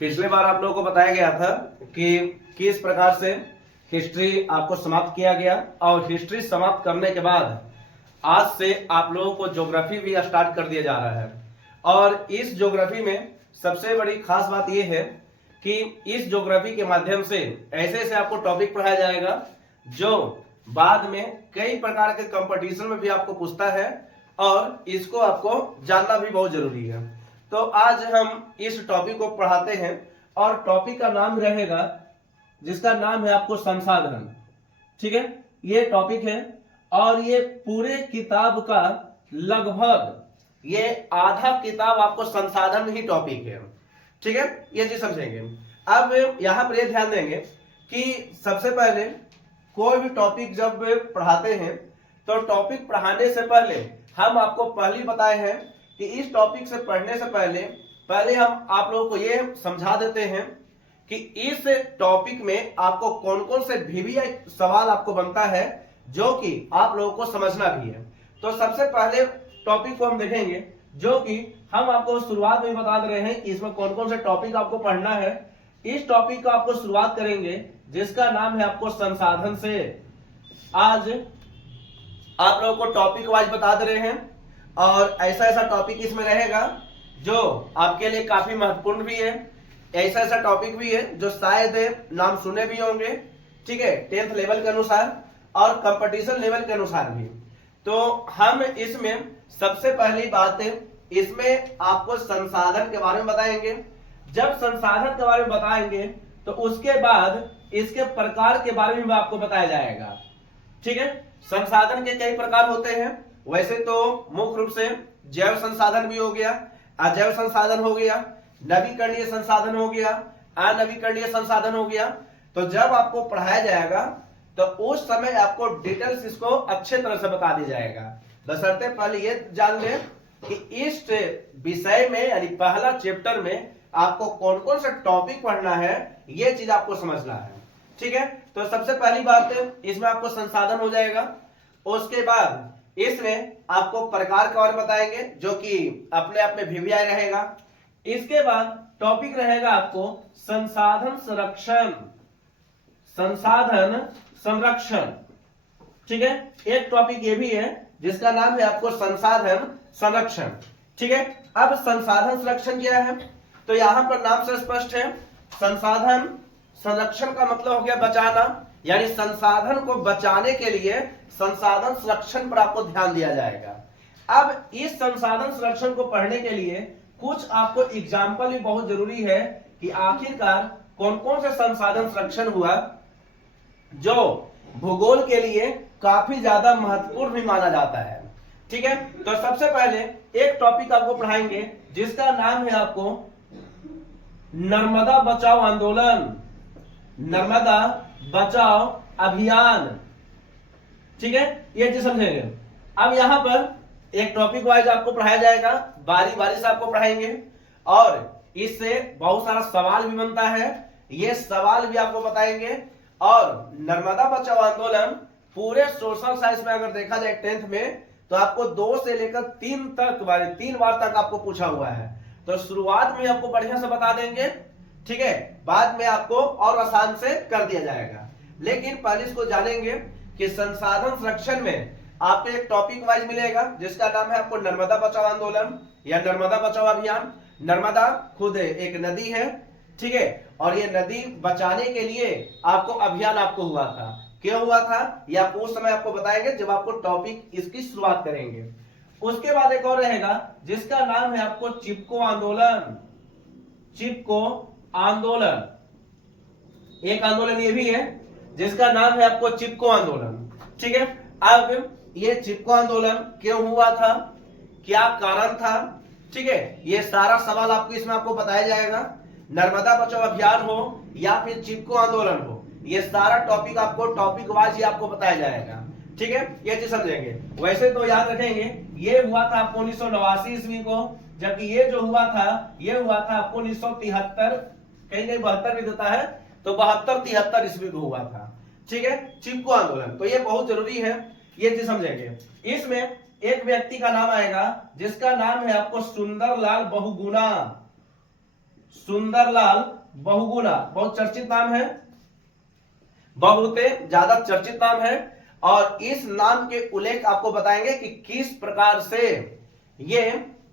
पिछले बार आप लोगों को बताया गया था कि किस प्रकार से हिस्ट्री आपको समाप्त किया गया और हिस्ट्री समाप्त करने के बाद आज से आप लोगों को ज्योग्राफी भी स्टार्ट कर दिया जा रहा है। और इस ज्योग्राफी में सबसे बड़ी खास बात यह है कि इस ज्योग्राफी के माध्यम से ऐसे ऐसे आपको टॉपिक पढ़ाया जाएगा जो बाद में कई प्रकार के कंपटीशन में भी आपको पूछता है और इसको आपको जानना भी बहुत जरूरी है। तो आज हम इस टॉपिक को पढ़ाते हैं और टॉपिक का नाम रहेगा जिसका नाम है आपको संसाधन। ठीक है, ये टॉपिक है और ये पूरे किताब का लगभग ये आधा किताब आपको संसाधन ही टॉपिक है। ठीक है, ये चीज समझेंगे। अब यहां पर ये ध्यान देंगे कि सबसे पहले कोई भी टॉपिक जब पढ़ाते हैं तो टॉपिक पढ़ाने से पहले हम आपको पहले बताए हैं कि इस टॉपिक से पढ़ने से पहले हम आप लोगों को ये समझा देते हैं कि इस टॉपिक में आपको कौन कौन से वीवीआई सवाल आपको बनता है जो कि आप लोगों को समझना भी है। तो सबसे पहले टॉपिक को हम देखेंगे जो कि हम आपको शुरुआत में बता दे रहे हैं कि इसमें कौन कौन से टॉपिक आपको पढ़ना है। इस टॉपिक को आपको शुरुआत करेंगे जिसका नाम है आपको संसाधन से। आज आप लोगों को टॉपिक वाइज बता दे रहे हैं और ऐसा ऐसा टॉपिक इसमें रहेगा जो आपके लिए काफी महत्वपूर्ण भी है। ऐसा ऐसा टॉपिक भी है जो शायद नाम सुने भी होंगे, ठीक है, 10th लेवल के अनुसार और कंपटीशन लेवल के अनुसार भी। तो हम इसमें सबसे पहली बात इसमें आपको संसाधन के बारे में बताएंगे। जब संसाधन के बारे में बताएंगे तो उसके बाद इसके प्रकार के बारे में आपको बताया जाएगा। ठीक है, संसाधन के कई प्रकार होते हैं। वैसे तो मुख्य रूप से जैव संसाधन भी हो गया, अजैव संसाधन हो गया, नवीकरणीय संसाधन हो गया, अनवीकरणीय संसाधन हो गया। तो जब आपको पढ़ाया जाएगा तो उस समय आपको डिटेल्स इसको अच्छे तरह से बता दिया जाएगा। बशर्ते पहले ये जान लें कि इस विषय में यानी पहला चैप्टर में आपको कौन कौन सा टॉपिक पढ़ना है, ये चीज आपको समझना है। ठीक है, तो सबसे पहली बात इसमें आपको संसाधन हो जाएगा। उसके बाद इसमें आपको प्रकार के बारे में बताएंगे जो कि अपने आप में वीवीआई रहेगा। इसके बाद टॉपिक रहेगा आपको संसाधन संरक्षण। संसाधन संरक्षण, ठीक है, एक टॉपिक ये भी है जिसका नाम है आपको संसाधन संरक्षण। ठीक है, अब संसाधन संरक्षण क्या है तो यहां पर नाम से स्पष्ट है। संसाधन संरक्षण का मतलब हो गया बचाना, यानी संसाधन को बचाने के लिए संसाधन संरक्षण पर आपको ध्यान दिया जाएगा। अब इस संसाधन संरक्षण को पढ़ने के लिए कुछ आपको एग्जाम्पल भी बहुत जरूरी है कि आखिरकार कौन कौन से संसाधन संरक्षण हुआ जो भूगोल के लिए काफी ज्यादा महत्वपूर्ण भी माना जाता है। ठीक है, तो सबसे पहले एक टॉपिक आपको पढ़ाएंगे जिसका नाम है आपको नर्मदा बचाओ आंदोलन, नर्मदा बचाओ अभियान। ठीक है, ये चीज समझेंगे। अब यहां पर एक टॉपिक वाइज आपको पढ़ाया जाएगा, बारी बारी से आपको पढ़ाएंगे और इससे बहुत सारा सवाल भी बनता है, ये सवाल भी आपको बताएंगे। और नर्मदा बचाओ आंदोलन पूरे सोशल साइंस में अगर देखा जाए 10th में तो आपको 2 से लेकर 3 तक 3 बार तक आपको पूछा हुआ है। तो शुरुआत में आपको बढ़िया से बता देंगे, ठीक है, बाद में आपको और आसान से कर दिया जाएगा। लेकिन पहले इसको जानेंगे कि संसाधन संरक्षण में आपको एक टॉपिक वाइज मिलेगा जिसका नाम है आपको नर्मदा बचाओ आंदोलन या नर्मदा बचाओ अभियान। नर्मदा खुद एक नदी है, ठीक है, और ये नदी बचाने के लिए आपको अभियान आपको हुआ था। क्यों हुआ था ये आपको उस समय आपको बताएंगे जब आपको टॉपिक इसकी शुरुआत करेंगे। उसके बाद एक और रहेगा जिसका नाम है आपको चिपको आंदोलन। चिपको आंदोलन, एक आंदोलन ये भी है जिसका नाम है आपको चिपको आंदोलन। ठीक है, अब ये चिपको आंदोलन क्यों हुआ था, क्या कारण था, ठीक है, ये सारा सवाल आपको इसमें आपको बताया जाएगा। नर्मदा बचाओ अभियान हो या फिर चिपको आंदोलन हो, ये सारा टॉपिक आपको टॉपिक वाइज ही आपको बताया जाएगा। ठीक है, ये चीज समझेंगे। वैसे तो याद रखेंगे ये हुआ था आपको 1989 ईस्वी को, जबकि ये जो हुआ था ये हुआ था आपको 1973, कहीं कहीं 72 भी देता है, तो 72-73 ईस्वी को हुआ था। ठीक है, चिपको आंदोलन, तो ये बहुत जरूरी है, ये चीज समझेंगे। इसमें एक व्यक्ति का नाम आएगा जिसका नाम है आपको सुंदरलाल बहुगुणा। सुंदरलाल बहुगुणा, बहुत चर्चित नाम है, बहुत ज्यादा चर्चित नाम है। और इस नाम के उल्लेख आपको बताएंगे कि किस प्रकार से ये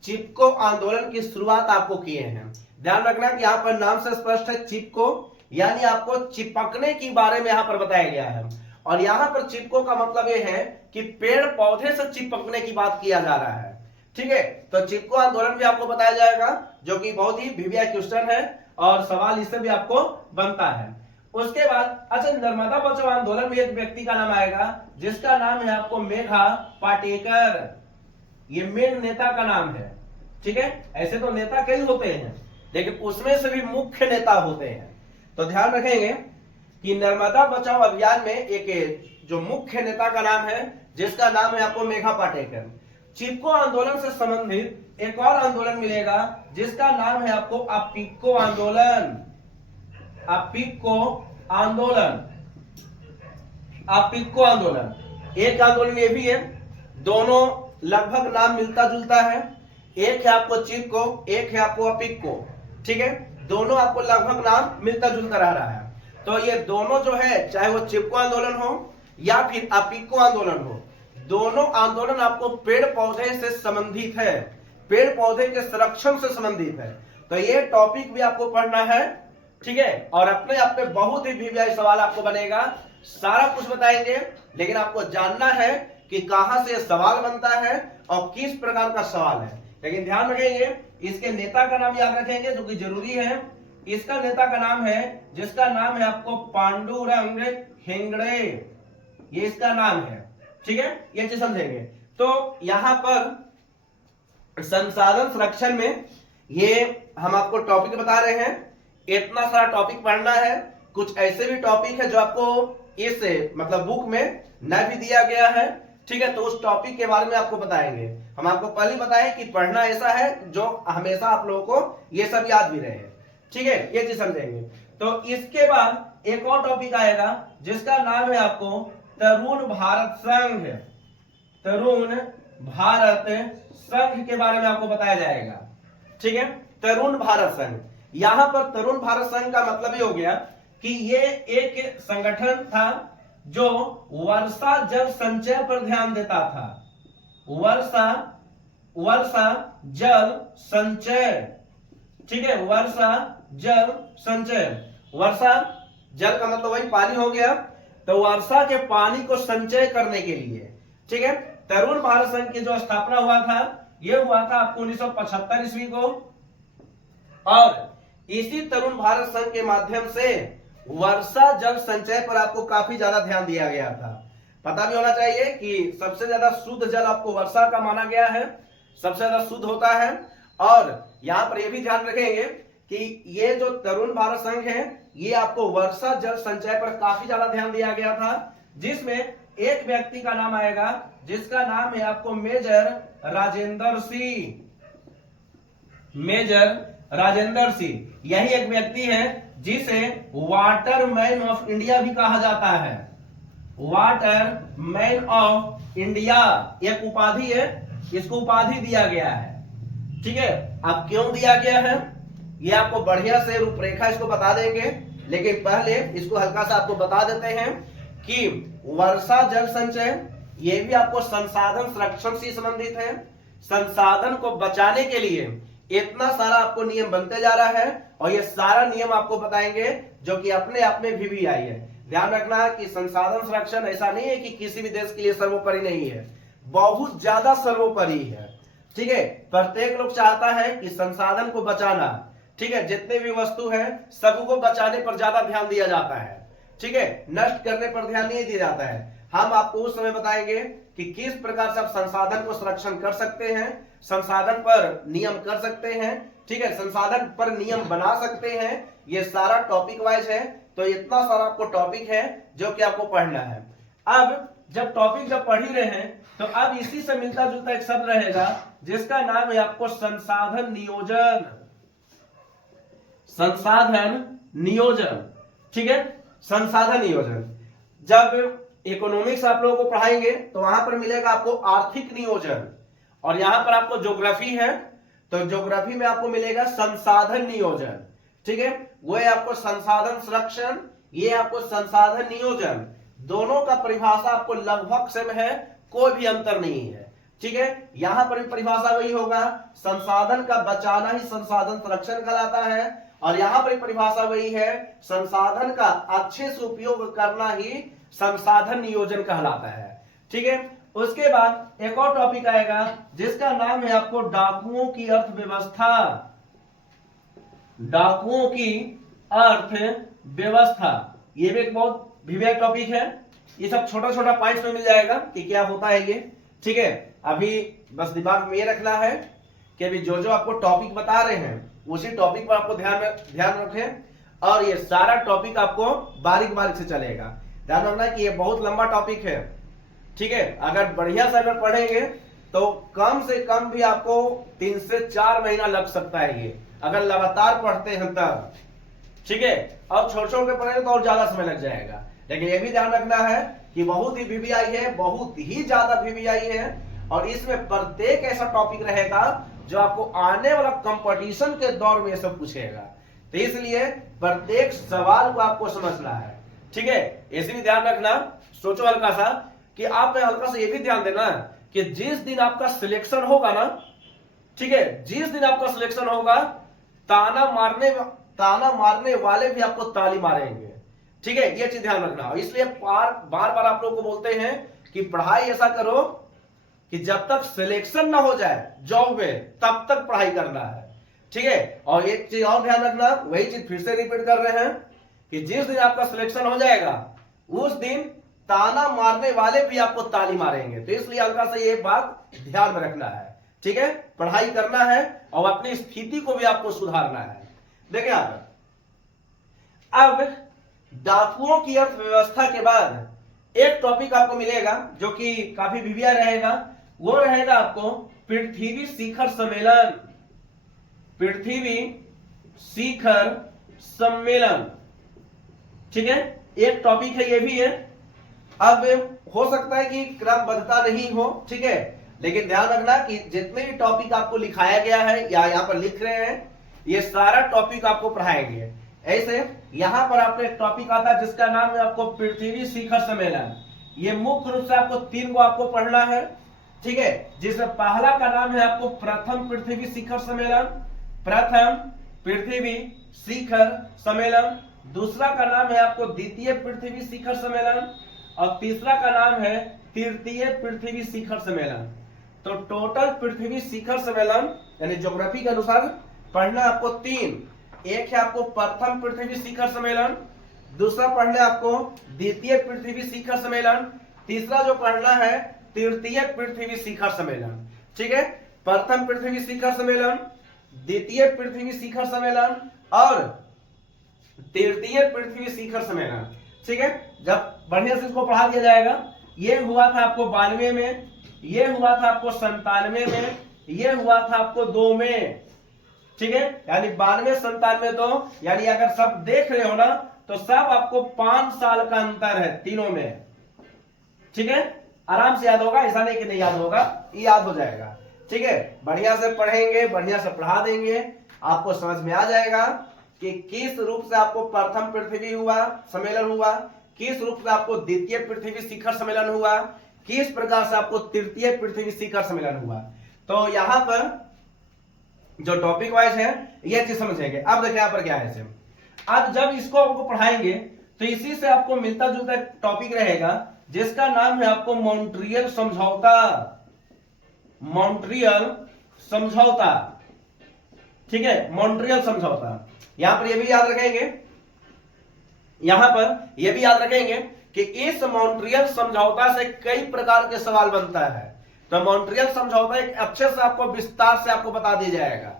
चिपको आंदोलन की शुरुआत आपको किए हैं। ध्यान रखना कि यहां पर नाम से स्पष्ट है चिपको, यानी आपको चिपकने के बारे में यहां पर बताया गया है। और यहां पर चिपको का मतलब यह है कि पेड़ पौधे से चिपकने की बात किया जा रहा है। ठीक है, तो चिपको आंदोलन भी आपको बताया जाएगा, जो कि बहुत ही वीवीआई क्वेश्चन है और सवाल इससे भी आपको बनता है। उसके बाद अच्छा, नर्मदा बचाओ आंदोलन में एक व्यक्ति का नाम आएगा जिसका नाम है आपको मेघा पाटेकर। ये मेन नेता का नाम है। ठीक है, ऐसे तो नेता कई होते हैं, लेकिन उसमें से भी मुख्य नेता होते हैं। तो ध्यान रखेंगे कि नर्मदा बचाओ अभियान में एक जो मुख्य नेता का नाम है जिसका नाम है आपको मेघा पाटेकर। चिपको आंदोलन से संबंधित एक और आंदोलन मिलेगा जिसका नाम है आपको अपिक्को आंदोलन। अपिक्को आंदोलन, अपिक्को आंदोलन एक आंदोलन ये भी है, दोनों लगभग नाम मिलता जुलता है। एक है आपको चिपको, एक है आपको अपिक्को। ठीक है, दोनों आपको लगभग नाम मिलता जुलता रहा है। तो ये दोनों जो है, चाहे वो चिपको आंदोलन हो या फिर अपिक्को आंदोलन हो, दोनों आंदोलन आपको पेड़ पौधे से संबंधित है, पेड़ पौधे के संरक्षण से संबंधित है। तो ये टॉपिक भी आपको पढ़ना है। ठीक है, और अपने आप में बहुत ही वीवीआई सवाल आपको बनेगा, सारा कुछ बताएंगे, लेकिन आपको जानना है कि कहां से सवाल बनता है और किस प्रकार का सवाल है। लेकिन ध्यान रखेंगे, इसके नेता का नाम याद रखेंगे जो कि जरूरी है। इसका नेता का नाम है जिसका नाम है आपको पांडुरंग हेगड़े, ये इसका नाम है। ठीक है, ये चीज समझेंगे। तो यहां पर संसाधन संरक्षण में ये हम आपको टॉपिक बता रहे हैं। इतना सारा टॉपिक पढ़ना है। कुछ ऐसे भी टॉपिक है जो आपको इस मतलब बुक में न भी दिया गया है। ठीक है, तो उस टॉपिक के बारे में आपको बताएंगे। हम आपको पहले बताएं कि पढ़ना ऐसा है जो हमेशा आप लोगों को ये सब याद भी रहे। ठीक है, ये चीज समझेंगे। तो इसके बाद एक और टॉपिक आएगा जिसका नाम है आपको तरुण भारत संघ। तरुण भारत संघ के बारे में आपको बताया जाएगा। ठीक है, तरुण भारत संघ। यहां पर तरुण भारत संघ का मतलब ये हो गया कि ये एक संगठन था जो वर्षा जल संचय पर ध्यान देता था। वर्षा जल संचय। ठीक है, वर्षा जल संचय। वर्षा जल का मतलब वही पानी हो गया, तो वर्षा के पानी को संचय करने के लिए। ठीक है, तरुण भारत संघ की जो स्थापना हुआ था, यह हुआ था आपको 1975 ईस्वी को। और इसी तरुण भारत संघ के माध्यम से वर्षा जल संचय पर आपको काफी ज्यादा ध्यान दिया गया था। पता भी होना चाहिए कि सबसे ज्यादा शुद्ध जल आपको वर्षा का माना गया है, सबसे ज्यादा शुद्ध होता है। और यहां पर यह भी ध्यान रखेंगे कि ये जो तरुण भारत संघ है, ये आपको वर्षा जल संचय पर काफी ज्यादा ध्यान दिया गया था, जिसमें एक व्यक्ति का नाम आएगा जिसका नाम है आपको मेजर राजेंद्र सिंह। मेजर राजेंद्र सिंह, यही एक व्यक्ति है जिसे वाटर मैन ऑफ इंडिया भी कहा जाता है। वाटर मैन ऑफ इंडिया एक उपाधि है, इसको उपाधि दिया गया है। ठीक है, अब क्यों दिया गया है ये आपको बढ़िया से रूपरेखा इसको बता देंगे, लेकिन पहले इसको हल्का सा आपको बता देते हैं कि वर्षा जल संचय ये भी आपको संसाधन संरक्षण से संबंधित है। संसाधन को बचाने के लिए इतना सारा आपको नियम बनते जा रहा है, और ये सारा नियम आपको बताएंगे जो कि अपने आप में भी आई है। ध्यान रखना कि संसाधन संरक्षण ऐसा नहीं है कि किसी भी देश के लिए सर्वोपरि नहीं है, बहुत ज्यादा सर्वोपरि है। ठीक है, प्रत्येक लोग चाहता है कि संसाधन को बचाना। ठीक है, जितने भी वस्तु है सबको बचाने पर ज्यादा ध्यान दिया जाता है। ठीक है, नष्ट करने पर ध्यान नहीं दिया जाता है। हम आपको उस समय बताएंगे कि किस प्रकार से आप संसाधन को संरक्षण कर सकते हैं, संसाधन पर नियम कर सकते हैं। ठीक है, संसाधन पर नियम बना सकते हैं। ये सारा टॉपिक वाइज है, तो इतना सारा आपको टॉपिक है जो कि आपको पढ़ना है। अब जब टॉपिक जब पढ़ ही रहे हैं, तो अब इसी से मिलता जुलता एक शब्द रहेगा जिसका नाम है आपको संसाधन नियोजन। संसाधन नियोजन। ठीक है, संसाधन नियोजन। जब इकोनॉमिक्स आप लोगों को पढ़ाएंगे तो वहां पर मिलेगा आपको आर्थिक नियोजन, और यहां पर आपको ज्योग्राफी है तो ज्योग्राफी में आपको मिलेगा संसाधन नियोजन, ठीक है, वो है आपको संसाधन संरक्षण, ये आपको संसाधन नियोजन, दोनों का परिभाषा आपको लगभग सेम है, कोई भी अंतर नहीं है, ठीक है। यहां पर भी परिभाषा वही होगा, संसाधन का बचाना ही संसाधन संरक्षण कहलाता है, और यहां पर परिभाषा वही है, संसाधन का अच्छे से उपयोग करना ही संसाधन नियोजन कहलाता है, ठीक है। उसके बाद एक और टॉपिक आएगा जिसका नाम है आपको डाकुओं की अर्थव्यवस्था। डाकुओं की अर्थव्यवस्था, ये भी एक बहुत विवेक टॉपिक है, ये सब छोटा छोटा पॉइंट्स में मिल जाएगा कि क्या होता है ये, ठीक है। अभी बस दिमाग में ये रखना है कि अभी जो जो आपको टॉपिक बता रहे हैं उसी टॉपिक पर आपको ध्यान रखें, और ये सारा टॉपिक आपको बारीक बारीक से चलेगा। ध्यान रखना कि ये बहुत लंबा टॉपिक है, ठीक है। अगर बढ़िया से अगर पढ़ेंगे तो कम से कम भी आपको 3 से 4 महीना लग सकता है ये, अगर लगातार पढ़ते हैं तब, ठीक है। अब छोटे छोटे पढ़ेंगे तो और ज्यादा समय लग जाएगा, लेकिन ये भी ध्यान रखना है कि बहुत ही वीवीआई है, बहुत ही ज्यादा वीवीआई है, और इसमें प्रत्येक ऐसा टॉपिक रहेगा जो आपको आने वाला कंपटीशन के दौर में सब पूछेगा, तो इसलिए प्रत्येक सवाल को आपको समझना है, ठीक है। ऐसे भी ध्यान रखना, सोचो हल्का सा कि आप हल्का सा ये भी ध्यान देना कि जिस दिन आपका सिलेक्शन होगा ना, ठीक है, जिस दिन आपका सिलेक्शन होगा, ताना मारने वाले भी आपको ताली मारेंगे, ठीक है, ये चीज ध्यान रखना। इसलिए बार बार आप लोगों को बोलते हैं कि पढ़ाई ऐसा करो कि जब तक सिलेक्शन ना हो जाए जॉब में तब तक पढ़ाई करना है, ठीक है। और एक चीज और ध्यान रखना, वही चीज फिर से रिपीट कर रहे हैं कि जिस दिन आपका सिलेक्शन हो जाएगा उस दिन ताना मारने वाले भी आपको ताली मारेंगे, तो इसलिए हल्का से ये बात ध्यान में रखना है, ठीक है। पढ़ाई करना है और अपनी स्थिति को भी आपको सुधारना है। देखिए अब डाकुओं की अर्थव्यवस्था के बाद एक टॉपिक आपको मिलेगा जो कि काफी वीवीआई रहेगा, वो रहेगा आपको पृथ्वी शिखर सम्मेलन। पृथ्वी शिखर सम्मेलन, ठीक है, एक टॉपिक है, ये भी है। अब हो सकता है कि क्रमबद्धता नहीं हो, ठीक है, लेकिन ध्यान रखना कि जितने भी टॉपिक आपको लिखाया गया है या यहाँ पर लिख रहे हैं, ये सारा टॉपिक आपको पढ़ाएंगे। ऐसे यहां पर आपने एक टॉपिक आता है जिसका नाम है आपको पृथ्वी शिखर सम्मेलन। ये मुख्य रूप से आपको 3 को आपको पढ़ना है, ठीक है, जिसमें पहला का नाम है आपको प्रथम पृथ्वी शिखर सम्मेलन, प्रथम पृथ्वी शिखर सम्मेलन, दूसरा का नाम है आपको द्वितीय पृथ्वी शिखर सम्मेलन, और तीसरा का नाम है तृतीय पृथ्वी शिखर सम्मेलन। तो टोटल पृथ्वी शिखर सम्मेलन यानी ज्योग्राफी के अनुसार पढ़ना आपको 3, एक है आपको प्रथम पृथ्वी शिखर सम्मेलन, दूसरा पढ़ना आपको द्वितीय पृथ्वी शिखर सम्मेलन, तीसरा जो पढ़ना है तृतीय पृथ्वी शिखर सम्मेलन, ठीक है। प्रथम पृथ्वी शिखर सम्मेलन, द्वितीय पृथ्वी शिखर सम्मेलन और तृतीय पृथ्वी शिखर सम्मेलन, ठीक है। जब बढ़िया से इसको पढ़ा दिया जाएगा, ये हुआ था आपको 92 में, ये हुआ था आपको 97 में, ये हुआ था आपको 2 में, ठीक है, यानी 92 97 तो यानी अगर सब देख रहे हो ना तो सब आपको 5 साल का अंतर है तीनों में, ठीक है। आराम से याद होगा, ऐसा नहीं कि नहीं याद होगा, ये याद हो जाएगा, ठीक है। बढ़िया से पढ़ेंगे, बढ़िया से पढ़ा देंगे, आपको समझ में आ जाएगा कि किस रूप से आपको प्रथम पृथ्वी हुआ सम्मेलन हुआ, किस रूप से आपको द्वितीय पृथ्वी शिखर सम्मेलन हुआ, किस प्रकार से आपको तृतीय पृथ्वी शिखर सम्मेलन हुआ। तो यहां पर जो टॉपिक वाइज है ये चीज समझेंगे। अब देखिए यहां पर क्या है, अब जब इसको आपको पढ़ाएंगे तो इसी से आपको मिलता जुलता टॉपिक रहेगा जिसका नाम है आपको मॉन्ट्रियल समझौता। मॉन्ट्रियल समझौता, ठीक है, मॉन्ट्रियल समझौता। यहां पर ये भी याद रखेंगे, यहां पर यह भी याद रखेंगे कि इस मॉन्ट्रियल समझौता से कई प्रकार के सवाल बनता है। तो मॉन्ट्रियल समझौता एक अच्छे से आपको विस्तार से आपको बता दिया जाएगा,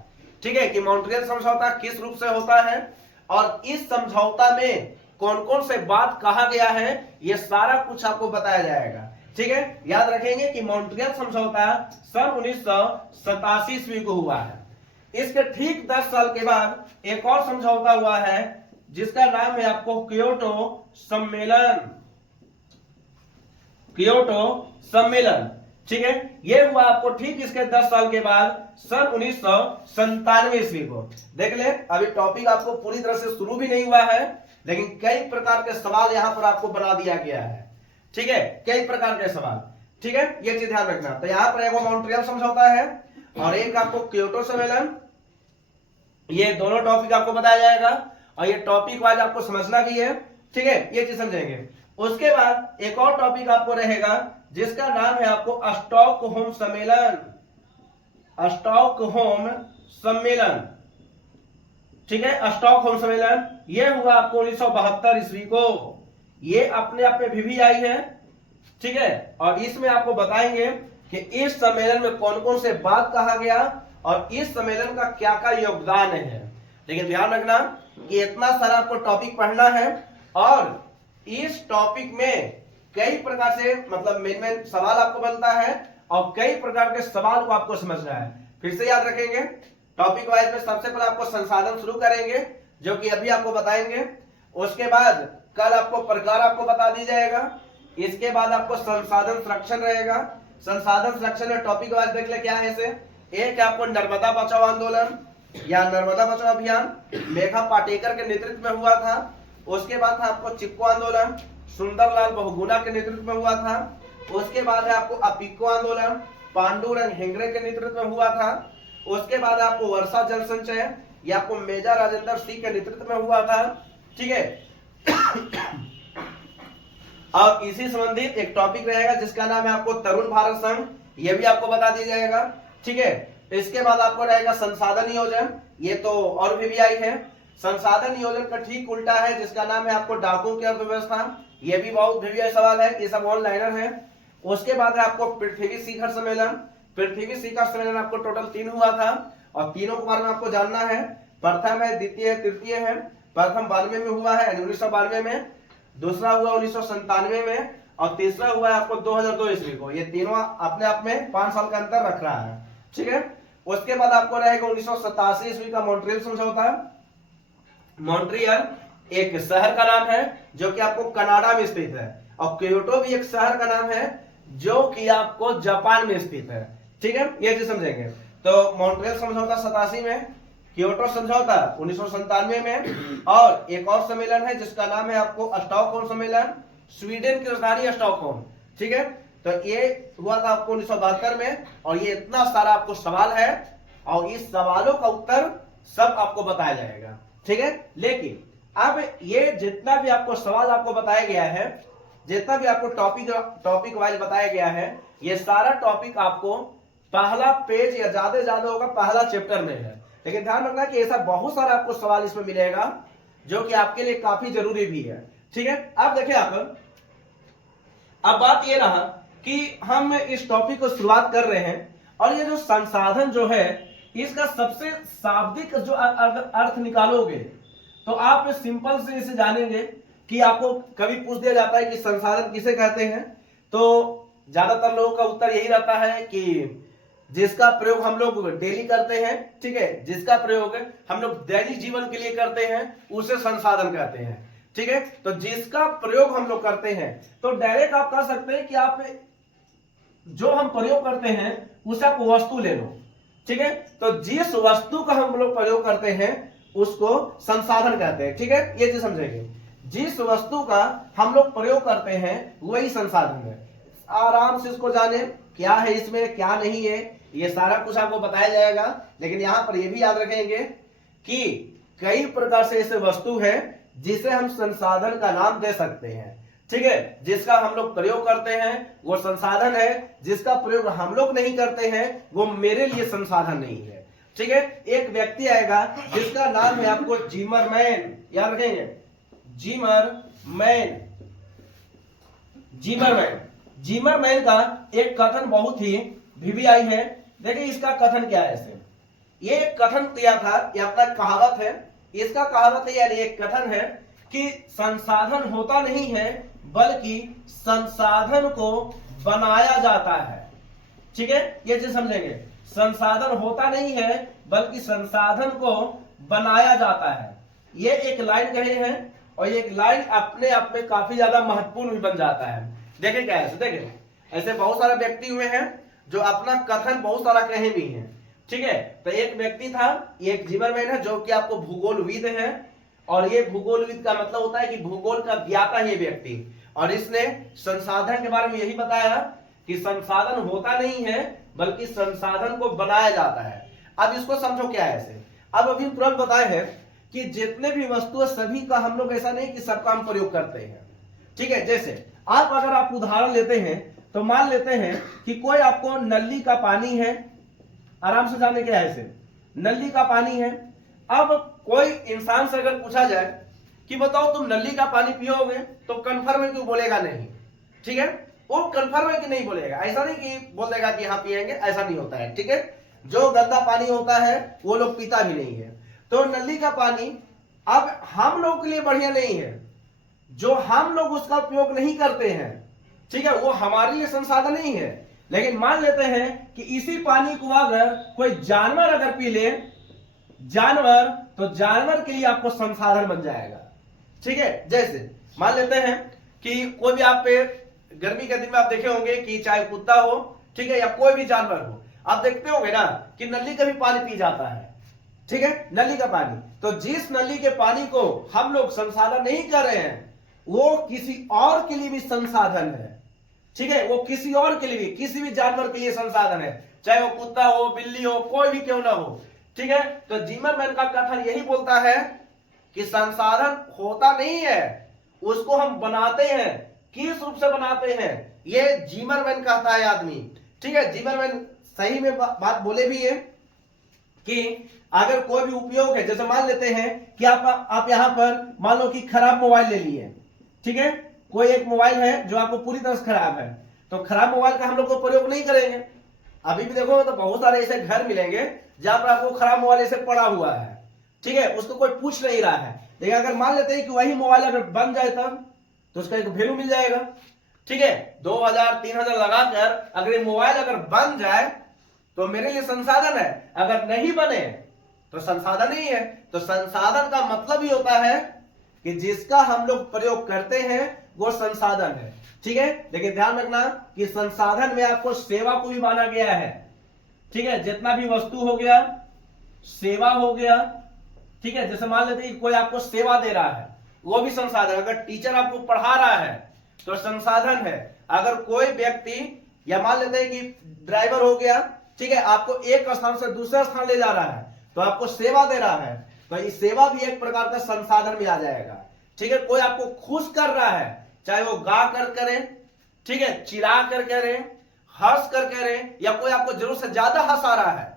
ठीक है, कि मॉन्ट्रियल समझौता किस रूप से होता है और इस समझौता में कौन कौन से बात कहा गया है, यह सारा कुछ आपको बताया जाएगा, ठीक है। याद रखेंगे कि मॉन्ट्रियल समझौता सन 1987 ईस्वी को हुआ है। इसके ठीक 10 साल के बाद एक और समझौता हुआ है जिसका नाम है आपको क्योटो सम्मेलन। क्योटो सम्मेलन, ठीक है, ये हुआ आपको ठीक इसके 10 साल के बाद सन 1997 ईस्वी को। देख ले, अभी टॉपिक आपको पूरी तरह से शुरू भी नहीं हुआ है, लेकिन कई प्रकार के सवाल यहां पर आपको बना दिया गया है। ठीक है, कई प्रकार के सवाल। ठीक है, ये चीज ध्यान रखना। तो यहां पर एक मॉन्ट्रियल समझौता है और एक आपको क्योटो सम्मेलन, ये दोनों टॉपिक आपको बताया जाएगा और ये टॉपिक वाइज आपको समझना भी है। ठीक है, ये चीज समझेंगे। उसके बाद एक और टॉपिक आपको रहेगा जिसका नाम है आपको स्टॉकहोम सम्मेलन। स्टॉकहोम सम्मेलन, ठीक है, स्टॉकहोम सम्मेलन ये हुआ आपको 1972 ईस्वी को। ये अपने आप में भी आई है। ठीक है, और इसमें आपको बताएंगे कि इस सम्मेलन में कौन कौन से बात कहा गया और इस सम्मेलन का क्या क्या योगदान है। लेकिन ध्यान रखना कि इतना सारा आपको टॉपिक पढ़ना है और इस टॉपिक में कई प्रकार से मतलब मेन सवाल आपको बनता है और कई प्रकार के सवाल को आपको समझना है। फिर से याद रखेंगे, टॉपिक वाइज में सबसे पहले आपको संसाधन शुरू करेंगे जो कि अभी आपको बताएंगे। उसके बाद कल आपको प्रकार आपको बता दी जाएगा। इसके बाद आपको संसाधन संरक्षण रहेगा। संसाधन संरक्षण में टॉपिक वाइज देख ले क्या है। इसे एक आपको नर्मदा बचाओ आंदोलन या नर्मदा बचाओ अभियान, मेघा पाटेकर के नेतृत्व में हुआ था। उसके बाद था आपको चिपको आंदोलन, सुंदरलाल बहुगुणा के नेतृत्व में हुआ था। उसके बाद है आपको अपिको आंदोलन, पांडुरंग हेगड़े के नेतृत्व में हुआ था। उसके बाद आपको वर्षा जल संचय, यह आपको मेजर राजेंद्र सिंह के नेतृत्व में हुआ था। ठीक है, और इसी संबंधित एक टॉपिक रहेगा जिसका नाम है आपको तरुण भारत संघ, यह भी आपको बता दिया जाएगा। ठीक है, इसके बाद आपको रहेगा संसाधन नियोजन, ये तो और भी आई है। संसाधन नियोजन का ठीक उल्टा है जिसका नाम है आपको डाकू की अर्थव्यवस्था, ये भी बहुत भी सवाल है, ये सब ऑनलाइनर है। उसके बाद है आपको पृथ्वी शिखर सम्मेलन। पृथ्वी शिखर सम्मेलन आपको टोटल 3 हुआ था और तीनों के बारे में आपको जानना है। प्रथम है, द्वितीय है, तृतीय है। प्रथम 92 में हुआ है, 1992 में। दूसरा हुआ 1997 में और तीसरा हुआ है आपको 2002 ईस्वी को। ये तीनों अपने आप में 5 साल का अंतर रख रहा है। ठीक है, उसके बाद आपको रहेगा 1987 ईस्वी का मॉन्ट्रियल समझौता। मॉन्ट्रियल एक शहर का नाम है जो कि आपको कनाडा में स्थित है और क्योटो भी एक शहर का नाम है जो कि आपको जापान में स्थित है। ठीक है, ये चीज समझेंगे। तो मॉन्ट्रियल समझौता 87 में, क्योटो समझौता 1997 में और एक और सम्मेलन है जिसका नाम है आपको स्टॉकहोम सम्मेलन, स्वीडन की राजधानी स्टॉकहोम। ठीक है, तो ये हुआ था आपको 1972 में और ये इतना सारा आपको सवाल है और इस सवालों का उत्तर सब आपको बताया जाएगा। ठीक है, लेकिन अब ये जितना भी आपको सवाल आपको बताया गया है, जितना भी आपको टॉपिक वाइज बताया गया है, ये सारा टॉपिक आपको पहला पेज या ज्यादा होगा पहला चैप्टर में है। लेकिन ध्यान रखना कि ऐसा बहुत सारा आपको सवाल इसमें मिलेगा जो कि आपके लिए काफी जरूरी भी है। ठीक है, अब देखिए अब बात ये रहा कि हम इस टॉपिक को शुरुआत कर रहे हैं और ये जो संसाधन जो है इसका सबसे शाब्दिक जो अर्थ निकालोगे तो आप सिंपल से इसे जानेंगे कि आपको कभी पूछ दिया जाता है कि संसाधन किसे कहते हैं, तो ज्यादातर लोगों का उत्तर यही रहता है कि जिसका प्रयोग हम लोग डेली करते हैं। ठीक है, जिसका प्रयोग हम लोग दैनिक जीवन के लिए करते हैं उसे संसाधन कहते हैं। ठीक है, तो जिसका प्रयोग हम लोग करते हैं तो डायरेक्ट आप कह सकते हैं कि आप जो हम प्रयोग करते हैं उसे आप वस्तु ले लो। ठीक है, तो जिस वस्तु का हम लोग प्रयोग करते हैं उसको संसाधन कहते हैं। ठीक है, ये चीज समझेंगे, जिस वस्तु का हम लोग प्रयोग करते हैं वही संसाधन है। आराम से इसको जाने क्या है इसमें क्या नहीं है, ये सारा कुछ आपको बताया जाएगा। लेकिन यहां पर ये भी याद रखेंगे कि कई प्रकार से ऐसे वस्तु है जिसे हम संसाधन का नाम दे सकते हैं। ठीक है, जिसका हम लोग प्रयोग करते हैं वो संसाधन है, जिसका प्रयोग हम लोग नहीं करते हैं वो मेरे लिए संसाधन नहीं है। ठीक है, एक व्यक्ति आएगा जिसका नाम है आपको जिमरमैन, याद रखेंगे जिमरमैन। जिमरमैन का एक कथन बहुत ही VVI है। देखिए इसका कथन क्या है। इसे ये एक कथन किया था, ये अपना कहावत है, इसका कहावत है यानी एक कथन है कि संसाधन होता नहीं है बल्कि संसाधन को बनाया जाता है। ठीक है, ये चीज समझेंगे, संसाधन होता नहीं है बल्कि संसाधन को बनाया जाता है। ये एक लाइन कहे हैं और ये एक लाइन अपने आप में काफी ज्यादा महत्वपूर्ण भी बन जाता है। देखें क्या है, देखें ऐसे बहुत सारे व्यक्ति हुए हैं जो अपना कथन बहुत सारा कहे भी हैं, ठीक है। तो एक व्यक्ति था, एक जिमरमैन है जो कि आपको भूगोलविद है, और ये भूगोलविद का मतलब होता है कि भूगोल का ज्ञाता है व्यक्ति, और इसने संसाधन के बारे में यही बताया कि संसाधन होता नहीं है बल्कि संसाधन को बनाया जाता है। अब इसको समझो क्या है ऐसे। अब अभी तुरंत बताए हैं कि जितने भी वस्तु है सभी का हम लोग ऐसा नहीं कि सबका हम प्रयोग करते हैं, ठीक है। जैसे अगर आप उदाहरण लेते हैं तो मान लेते हैं कि कोई आपको नली का पानी है, आराम से जाने क्या है ऐसे, नली का पानी है। अब कोई इंसान से अगर पूछा जाए कि बताओ तुम नली का पानी पियोगे, तो कन्फर्म है कि बोलेगा नहीं, ठीक है। वो कन्फर्म है कि नहीं बोलेगा, ऐसा नहीं कि बोल देगा कि हाँ पिएंगे, ऐसा नहीं होता है, ठीक है। जो गंदा पानी होता है वो लोग पीता भी नहीं है। तो नली का पानी अब हम लोग के लिए बढ़िया नहीं है, जो हम लोग उसका उपयोग नहीं करते हैं, ठीक है, वो हमारे लिए संसाधन नहीं है। लेकिन मान लेते हैं कि इसी पानी को अगर कोई जानवर अगर पी ले, जानवर, तो जानवर के लिए आपको संसाधन बन जाएगा, ठीक है। जैसे मान लेते हैं कि कोई भी आप पे गर्मी के दिन में आप देखे होंगे कि चाहे कुत्ता हो, ठीक है, या कोई भी जानवर हो, आप देखते होंगे ना कि नली का भी पानी पी जाता है, ठीक है, नली का पानी। तो जिस नली के पानी को हम लोग संसाधन नहीं कर रहे हैं वो किसी और के लिए भी संसाधन है, ठीक है। वो किसी और के लिए भी, किसी भी जानवर के लिए संसाधन है, चाहे वो कुत्ता हो, बिल्ली हो, कोई भी क्यों ना हो, ठीक है। तो जिमरमैन का कथन यही बोलता है कि संसाधन होता नहीं है, उसको हम बनाते हैं। किस रूप से बनाते हैं ये जिमरमैन कहता है आदमी, ठीक है। जिमरमैन सही में बात बोले भी है कि अगर कोई भी उपयोग है, जैसे मान लेते हैं कि आप यहां पर मान लो कि खराब मोबाइल ले लिए, ठीक है, कोई एक मोबाइल है जो आपको पूरी तरह से खराब है, तो खराब मोबाइल का हम लोग को प्रयोग नहीं करेंगे। अभी भी देखो तो बहुत सारे ऐसे घर मिलेंगे जहां पर आपको खराब मोबाइल ऐसे पड़ा हुआ है, ठीक है, उसको कोई पूछ नहीं रहा है। लेकिन अगर मान लेते हैं कि वही मोबाइल अगर बन जाए तब तो उसका एक वैल्यू मिल जाएगा, ठीक है। 2000-3000 लगाकर अगर ये मोबाइल अगर बन जाए तो मेरे लिए संसाधन है, अगर नहीं बने तो संसाधन नहीं है। तो संसाधन का मतलब ही होता है कि जिसका हम लोग प्रयोग करते हैं वो संसाधन है, ठीक है। लेकिन ध्यान रखना कि संसाधन में आपको सेवा को भी माना गया है, ठीक है। जितना भी वस्तु हो गया, सेवा हो गया, ठीक है। जैसे मान लेते हैं कोई आपको सेवा दे रहा है, वो भी संसाधन। अगर टीचर आपको पढ़ा रहा है तो संसाधन है। अगर कोई व्यक्ति, या मान लेते हैं कि ड्राइवर हो गया, ठीक है, आपको एक स्थान से दूसरे स्थान ले जा रहा है तो आपको सेवा दे रहा है, तो ये सेवा भी एक प्रकार का संसाधन में आ जाएगा, ठीक है। कोई आपको खुश कर रहा है, चाहे वो गा कर करे, ठीक है, चिल्ला कर करे, हंस कर करे, या कोई आपको जरूरत से ज्यादा हंसा रहा है,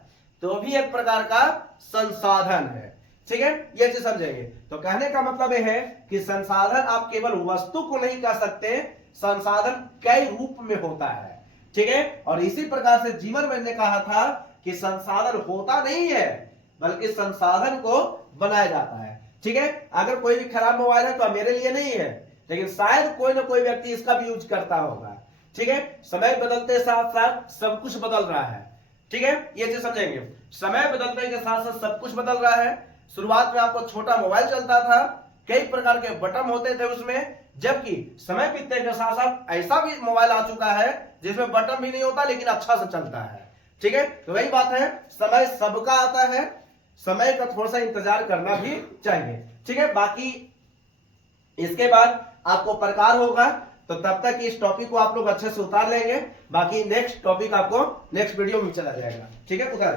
तो भी एक प्रकार का संसाधन है, ठीक है। ये चीज समझेंगे। तो कहने का मतलब यह है कि संसाधन आप केवल वस्तु को नहीं कह सकते, संसाधन कई रूप में होता है, ठीक है। और इसी प्रकार से जिमरमैन ने कहा था कि संसाधन होता नहीं है बल्कि संसाधन को बनाया जाता है, ठीक है। अगर कोई भी खराब मोबाइल है तो मेरे लिए नहीं है, लेकिन शायद कोई ना कोई व्यक्ति इसका भी यूज करता होगा, ठीक है। समय बदलते साथ साथ सब कुछ बदल रहा है, ठीक है। ये चीज समझेंगे। समय बदलने के साथ साथ सब कुछ बदल रहा है। शुरुआत में आपको छोटा मोबाइल चलता था, कई प्रकार के बटन होते थे उसमें, जबकि समय बीतने के साथ साथ ऐसा भी मोबाइल आ चुका है जिसमें बटन भी नहीं होता लेकिन अच्छा से चलता है, ठीक है। तो वही बात है, समय सबका आता है, समय का थोड़ा सा इंतजार करना भी चाहिए, ठीक है। बाकी इसके बाद आपको प्रकार होगा, तो तब तक इस टॉपिक को आप लोग अच्छे से उतार लेंगे। बाकी नेक्स्ट टॉपिक आपको नेक्स्ट वीडियो में चला जाएगा, ठीक है। उतार